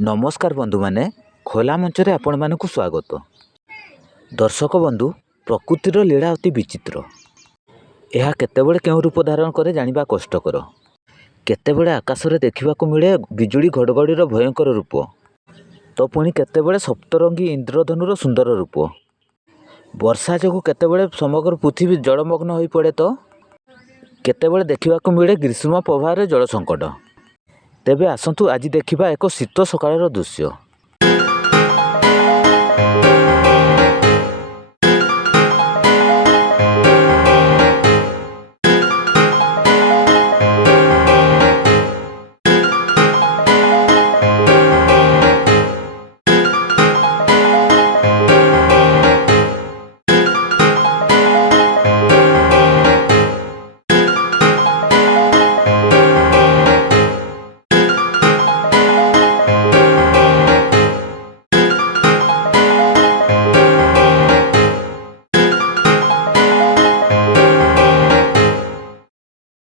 नमस्कार बंधु माने खोला मंचरे आपण मानकु स्वागत। दर्शक बंधु प्रकृतिर लीला अति विचित्र। यह केतेबेले केउं रूप धारण करे जानिबा कष्टकर। केतेबेले आकाशरे देखिबाकु मिले बिजुली घड़घड़ीर भयंकर रूप, तो पुणी केतेबेले सप्तरंगी इंद्रधनुर सुंदर रूप। वर्षा जोगु केतेबेले समग्र पृथ्वी जलमग्न होई पड़े, तो केतेबेले देखिबाकु मिले ग्रीष्म प्रभाव जल संकट। तेबे आसंतु आज देखिबा एक शीत सकाळर दृश्य।